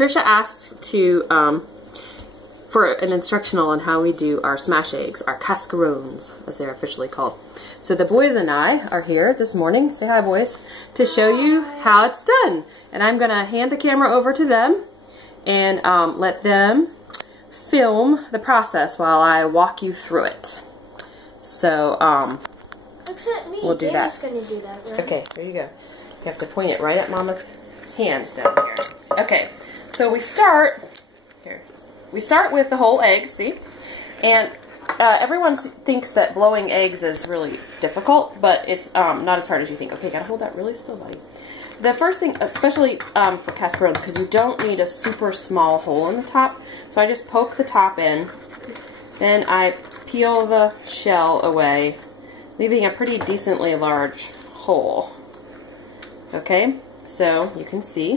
Trisha asked for an instructional on how we do our smash eggs, our cascaronnes, as they're officially called. So the boys and I are here this morning, say hi boys, to show you how it's done. And I'm going to hand the camera over to them and let them film the process while I walk you through it. So we'll do that. Gonna do that, right? Okay, here you go. You have to point it right at Mama's hands down here. Okay, so we start with the whole egg, see? And everyone thinks that blowing eggs is really difficult, but it's not as hard as you think. Okay, gotta hold that really still, buddy. The first thing, especially for cascaronnes, because you don't need a super small hole in the top, so I just poke the top in, then I peel the shell away, leaving a pretty decently large hole. Okay, so you can see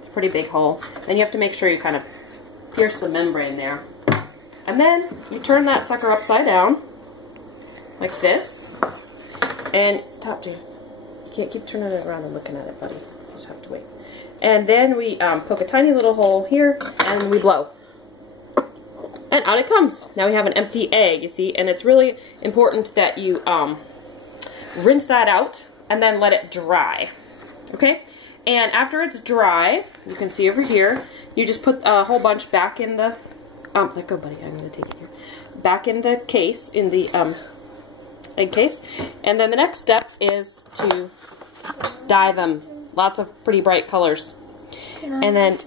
it's a pretty big hole. Then you have to make sure you kind of pierce the membrane there. And then you turn that sucker upside down, like this. And stop, Jay. You can't keep turning it around and looking at it, buddy. You just have to wait. And then we poke a tiny little hole here, and we blow. And out it comes. Now we have an empty egg, you see? And it's really important that you rinse that out and then let it dry. Okay? And after it's dry, you can see over here, you just put a whole bunch back in the, let go buddy, I'm going to take it here, back in the case, in the egg case. And then the next step is to dye them. Lots of pretty bright colors. And then,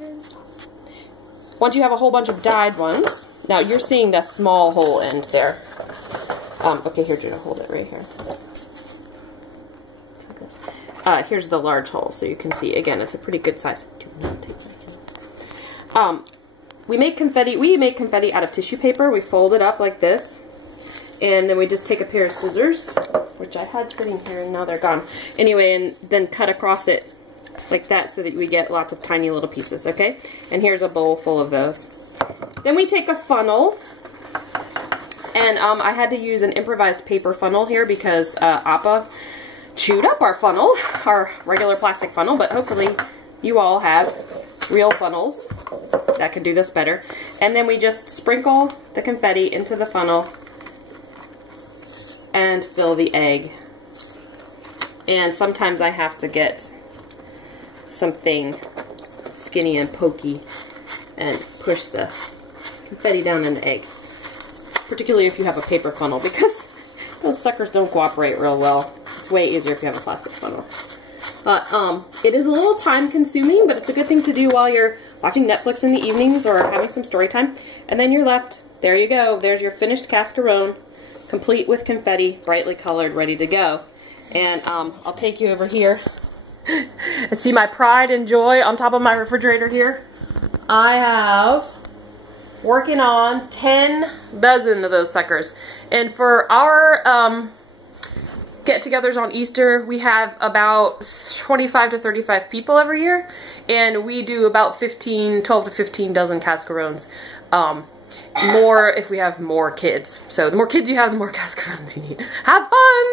once you have a whole bunch of dyed ones, now you're seeing the small hole end there. Okay, here, Judah, hold it right here. Here's the large hole, so you can see, again, it's a pretty good size. Do not take my camera. We make confetti out of tissue paper. We fold it up like this, and then we just take a pair of scissors, which I had sitting here and now they're gone. Anyway, and then cut across it like that so that we get lots of tiny little pieces, okay? And here's a bowl full of those. Then we take a funnel, and I had to use an improvised paper funnel here because Appa chewed up our funnel, our regular plastic funnel, but hopefully you all have real funnels that can do this better. And then we just sprinkle the confetti into the funnel and fill the egg. And sometimes I have to get something skinny and pokey and push the confetti down in the egg. Particularly if you have a paper funnel, because those suckers don't cooperate real well. It's way easier if you have a plastic funnel. But it is a little time consuming, but it's a good thing to do while you're watching Netflix in the evenings or having some story time. And then you're left, there you go, there's your finished cascarone, complete with confetti, brightly colored, ready to go. And I'll take you over here and see my pride and joy on top of my refrigerator here. I have working on 10 dozen of those suckers. And for our get-togethers on Easter, we have about 25 to 35 people every year, and we do about 12 to 15 dozen cascaronnes. More if we have more kids. So the more kids you have, the more cascaronnes you need. Have fun!